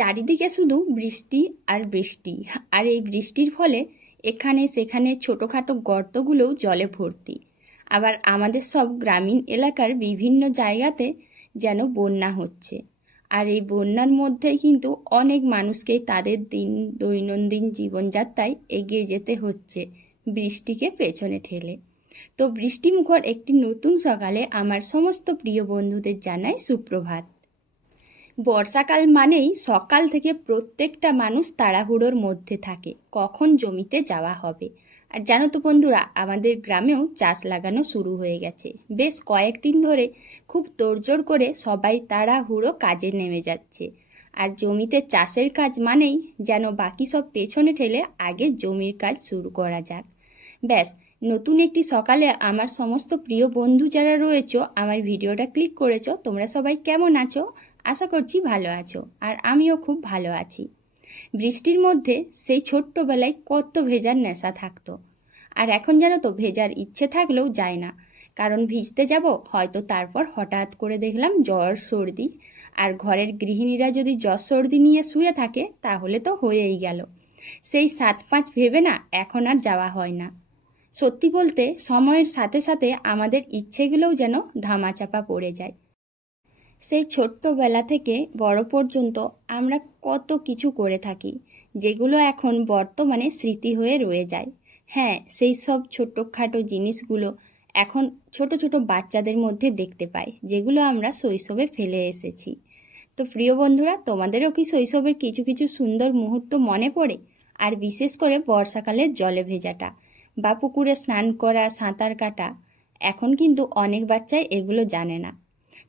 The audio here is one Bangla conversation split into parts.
চারিদিকে শুধু বৃষ্টি আর বৃষ্টি। আর এই বৃষ্টির ফলে এখানে সেখানে ছোটোখাটো গর্তগুলোও জলে ভর্তি। আবার আমাদের সব গ্রামীণ এলাকার বিভিন্ন জায়গাতে যেন বন্যা হচ্ছে। আর এই বন্যার মধ্যেই কিন্তু অনেক মানুষকেই তাদের দৈনন্দিন জীবনযাত্রায় এগিয়ে যেতে হচ্ছে বৃষ্টিকে পেছনে ঠেলে। তো বৃষ্টিমুখর একটি নতুন সকালে আমার সমস্ত প্রিয় বন্ধুদের জানাই সুপ্রভাত। বর্ষাকাল মানেই সকাল থেকে প্রত্যেকটা মানুষ তাড়াহুড়োর মধ্যে থাকে কখন জমিতে যাওয়া হবে। আর জানো তো বন্ধুরা, আমাদের গ্রামেও চাষ লাগানো শুরু হয়ে গেছে। বেশ কয়েকদিন ধরে খুব তোড়জোড় করে সবাই তাড়াহুড়ো কাজে নেমে যাচ্ছে। আর জমিতে চাষের কাজ মানেই যেন বাকি সব পেছনে ঠেলে আগে জমির কাজ শুরু করা যাক। ব্যাস, নতুন একটি সকালে আমার সমস্ত প্রিয় বন্ধু যারা রয়েছো, আমার ভিডিওটা ক্লিক করেছো, তোমরা সবাই কেমন আছো? আশা করছি ভালো আছো, আর আমিও খুব ভালো আছি। বৃষ্টির মধ্যে সেই ছোট্টবেলায় কত ভেজার নেশা থাকতো, আর এখন জানো তো ভেজার ইচ্ছে থাকলেও যায় না। কারণ ভিজতে যাব, হয়তো তারপর হঠাৎ করে দেখলাম জ্বর সর্দি, আর ঘরের গৃহিণীরা যদি জ্বর সর্দি নিয়ে শুয়ে থাকে তাহলে তো হয়েই গেল। সেই 7-5 ভেবে না এখন আর যাওয়া হয় না। সত্যি বলতে সময়ের সাথে সাথে আমাদের ইচ্ছেগুলোও যেন ধামাচাপা পড়ে যায়। সেই ছোট্টবেলা থেকে বড় পর্যন্ত আমরা কত কিছু করে থাকি, যেগুলো এখন বর্তমানে স্মৃতি হয়ে রয়ে যায়। হ্যাঁ, সেই সব ছোটোখাটো জিনিসগুলো এখন ছোট ছোট বাচ্চাদের মধ্যে দেখতে পাই, যেগুলো আমরা শৈশবে ফেলে এসেছি। তো প্রিয় বন্ধুরা, তোমাদেরও কি শৈশবের কিছু কিছু সুন্দর মুহূর্ত মনে পড়ে? আর বিশেষ করে বর্ষাকালের জলে ভেজাটা বা পুকুরে স্নান করা, সাঁতার কাটা। এখন কিন্তু অনেক বাচ্চাই এগুলো জানে না।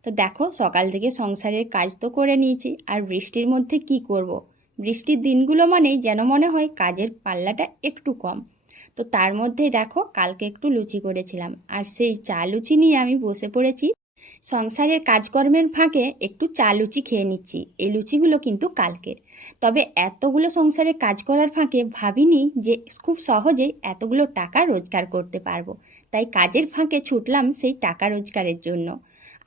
তো দেখো, সকাল থেকে সংসারের কাজ তো করে নিয়েছি, আর বৃষ্টির মধ্যে কি করব। বৃষ্টির দিনগুলো মানেই যেন মনে হয় কাজের পাল্লাটা একটু কম। তো তার মধ্যেই দেখো, কালকে একটু লুচি করেছিলাম, আর সেই চা লুচি নিয়ে আমি বসে পড়েছি। সংসারের কাজকর্মের ফাঁকে একটু চা লুচি খেয়ে নিচ্ছি। এই লুচিগুলো কিন্তু কালকের। তবে এতগুলো সংসারের কাজ করার ফাঁকে ভাবিনি যে খুব সহজেই এতগুলো টাকা রোজগার করতে পারবো। তাই কাজের ফাঁকে ছুটলাম সেই টাকা রোজগারের জন্য,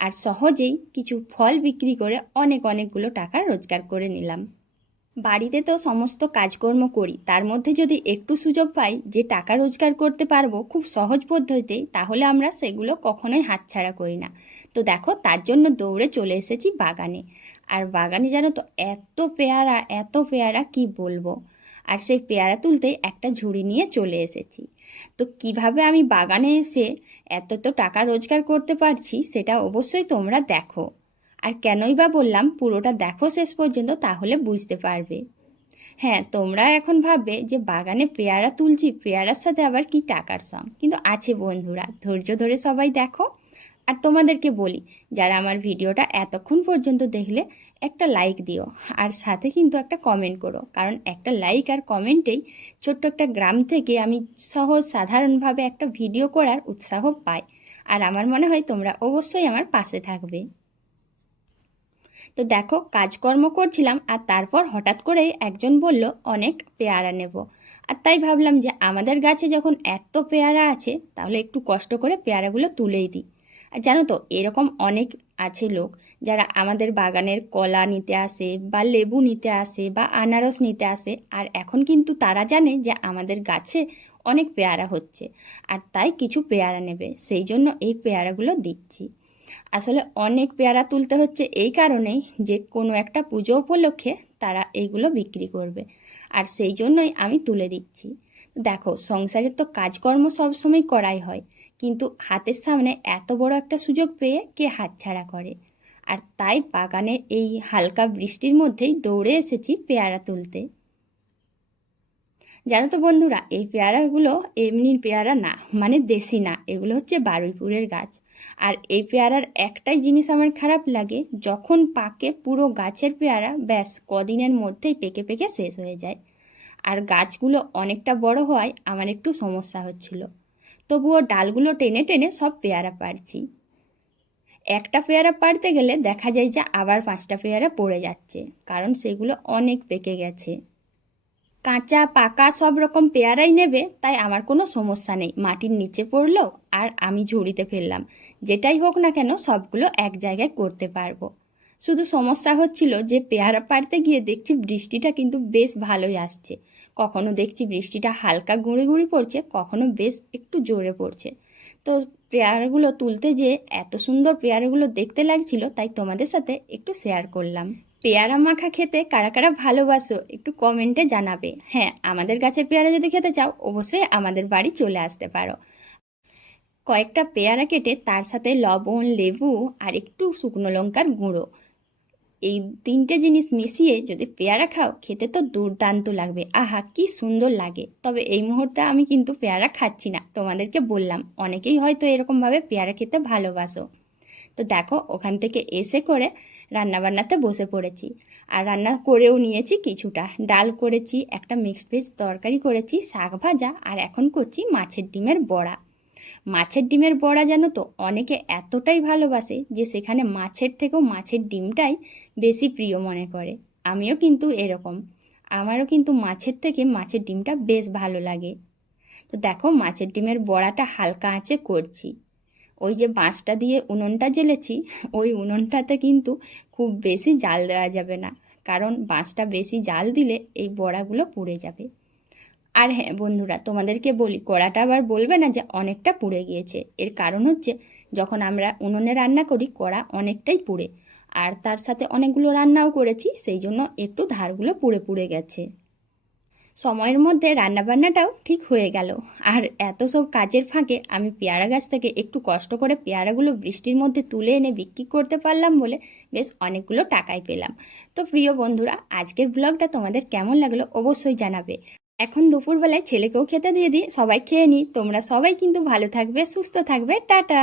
আর সহজেই কিছু ফল বিক্রি করে অনেকগুলো টাকা রোজগার করে নিলাম। বাড়িতে তো সমস্ত কাজকর্ম করি, তার মধ্যে যদি একটু সুযোগ পাই যে টাকা রোজগার করতে পারবো খুব সহজ পদ্ধতিতে, তাহলে আমরা সেগুলো কখনোই হাতছাড়া করি না। তো দেখো, তার জন্য দৌড়ে চলে এসেছি বাগানে। আর বাগানে জানো তো এত পেয়ারা কি বলবো। আর সেই পেয়ারা তুলতেই একটা ঝুড়ি নিয়ে চলে এসেছি। তো কিভাবে আমি বাগানে এসে এত টাকা রোজগার করতে পারছি সেটা অবশ্যই তোমরা দেখো। আর কেনই বা বললাম পুরোটা দেখো শেষ পর্যন্ত, তাহলে বুঝতে পারবে। হ্যাঁ, তোমরা এখন ভাববে যে বাগানে পেয়ারা তুলছি, পেয়ারার সাথে আবার কি টাকার সং, কিন্তু আছে বন্ধুরা, ধৈর্য ধরে সবাই দেখো। আর তোমাদেরকে বলি, যারা আমার ভিডিওটা এতক্ষণ পর্যন্ত দেখলে একটা লাইক দিও, আর সাথে কিন্তু একটা কমেন্ট করো, কারণ একটা লাইক আর কমেন্টেই ছোট্ট একটা গ্রাম থেকে আমি সহজ সাধারণভাবে একটা ভিডিও করার উৎসাহ পাই। আর আমার মনে হয় তোমরা অবশ্যই আমার পাশে থাকবে। তো দেখো, কাজকর্ম করছিলাম, আর তারপর হঠাৎ করে একজন বলল অনেক পেয়ারা নেব। আর তাই ভাবলাম যে আমাদের গাছে যখন এত পেয়ারা আছে, তাহলে একটু কষ্ট করে পেয়ারাগুলো তুলেই দিই। আর জানো তো, এরকম অনেক আছে লোক যারা আমাদের বাগানের কলা নিতে আসে, বা লেবু নিতে আসে, বা আনারস নিতে আসে। আর এখন কিন্তু তারা জানে যে আমাদের গাছে অনেক পেয়ারা হচ্ছে, আর তাই কিছু পেয়ারা নেবে, সেই জন্য এই পেয়ারাগুলো দিচ্ছি। আসলে অনেক পেয়ারা তুলতে হচ্ছে এই কারণেই যে কোনো একটা পুজো উপলক্ষে তারা এইগুলো বিক্রি করবে, আর সেই জন্যই আমি তুলে দিচ্ছি। দেখো, সংসারের তো কাজকর্ম সবসময় করাই হয়, কিন্তু হাতের সামনে এত বড় একটা সুযোগ পেয়ে কে হাতছাড়া করে। আর তাই বাগানে এই হালকা বৃষ্টির মধ্যেই দৌড়ে এসেছি পেয়ারা তুলতে। জানো তো বন্ধুরা, এই পেয়ারাগুলো এমনি পেয়ারা না, মানে দেশি না, এগুলো হচ্ছে বারুইপুরের গাছ। আর এই পেয়ারার একটাই জিনিস আমার খারাপ লাগে, যখন পাকে পুরো গাছের পেয়ারা ব্যাস কদিনের মধ্যেই পেকে পেকে শেষ হয়ে যায়। আর গাছগুলো অনেকটা বড় হওয়ায় আমার একটু সমস্যা হচ্ছিল। তবুও ডালগুলো টেনে টেনে সব পেয়ারা পাড়ছি। একটা পেয়ারা পাড়তে গেলে দেখা যায় যে আবার 5টা পেয়ারা পড়ে যাচ্ছে, কারণ সেগুলো অনেক পেকে গেছে। কাঁচা পাকা সব রকম পেয়ারাই নেবে, তাই আমার কোনো সমস্যা নেই, মাটির নিচে পড়লো আর আমি ঝুড়িতে ফেললাম, যেটাই হোক না কেন সবগুলো এক জায়গায় করতে পারবো। শুধু সমস্যা হচ্ছিল যে পেয়ারা পাড়তে গিয়ে দেখছি বৃষ্টিটা কিন্তু বেশ ভালোই আসছে। কখনো দেখছি বৃষ্টিটা হালকা গুঁড়ি গুঁড়ি পড়ছে, কখনো বেশ একটু জোরে পড়ছে। তো পেয়ারাগুলো তুলতে যেয়ে এত সুন্দর পেয়ারাগুলো দেখতে লাগছিল, তাই তোমাদের সাথে একটু শেয়ার করলাম। পেয়ারা মাখা খেতে কারা কারা ভালোবাসো একটু কমেন্টে জানাবে। হ্যাঁ, আমাদের গাছের পেয়ারা যদি খেতে চাও অবশ্যই আমাদের বাড়ি চলে আসতে পারো। কয়েকটা পেয়ারা কেটে তার সাথে লবণ, লেবু আর একটু শুকনো লঙ্কার গুঁড়ো, এই 3টে জিনিস মিশিয়ে যদি পেয়ারা খাও খেতে তো দুর্দান্ত লাগবে। আহা কি সুন্দর লাগে। তবে এই মুহূর্তে আমি কিন্তু পেয়ারা খাচ্ছি না, তোমাদেরকে বললাম অনেকেই হয়তো এরকমভাবে পেয়ারা খেতে ভালোবাসো। তো দেখো ওখান থেকে এসে করে রান্নাবান্নাতে বসে পড়েছি। আর রান্না করেও নিয়েছি কিছুটা, ডাল করেছি, একটা মিক্সড ভেজ তরকারি করেছি, শাক ভাজা, আর এখন করছি মাছের ডিমের বড়া। মাছের ডিমের বড়া জানো তো অনেকে এতটাই ভালোবাসে যে সেখানে মাছের থেকেও মাছের ডিমটাই বেশি প্রিয় মনে করে। আমিও কিন্তু এরকম, আমারও কিন্তু মাছের থেকে মাছের ডিমটা বেশ ভালো লাগে। তো দেখো মাছের ডিমের বড়াটা হালকা আঁচে করছি। ওই যে বাঁশটা দিয়ে উনুনটা জ্বেলেছি, ওই উনুনটাতে কিন্তু খুব বেশি জাল দেওয়া যাবে না, কারণ বাঁশটা বেশি জাল দিলে এই বড়াগুলো পুড়ে যাবে। আর হ্যাঁ বন্ধুরা, তোমাদেরকে বলি কড়াটা আবার বলবে না যে অনেকটা পুড়ে গিয়েছে। এর কারণ হচ্ছে যখন আমরা উনুনে রান্না করি কড়া অনেকটাই পুড়ে, আর তার সাথে অনেকগুলো রান্নাও করেছি, সেই জন্য একটু ধারগুলো পুড়ে পুড়ে গেছে। সময়ের মধ্যে রান্নাবান্নাটাও ঠিক হয়ে গেল। আর এত সব কাজের ফাঁকে আমি পেয়ারা গাছ থেকে একটু কষ্ট করে পেয়ারাগুলো বৃষ্টির মধ্যে তুলে এনে বিক্রি করতে পারলাম বলে বেশ অনেকগুলো টাকাই পেলাম। তো প্রিয় বন্ধুরা, আজকের ব্লগটা তোমাদের কেমন লাগলো অবশ্যই জানাবে। এখন দুপুরবেলায় ছেলেকেও খেতে দিয়ে দিই, সবাই খেয়ে নিই। তোমরা সবাই কিন্তু ভালো থাকবে, সুস্থ থাকবে, টাটা।